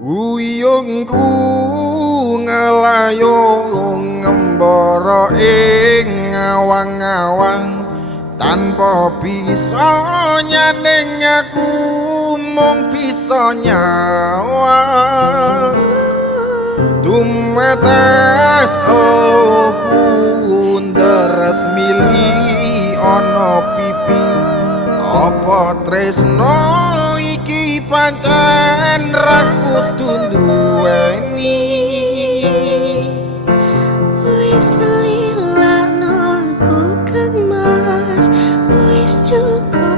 Uyungku ngelayung ngembara ing ngawang-ngawang tanpa bisa nyaneng aku mung bisa nyawang tumetes eluku nderes mili ana pipi apa tresno iki pancen ra kudu duweni wis lilakno aku kang mas wis cukup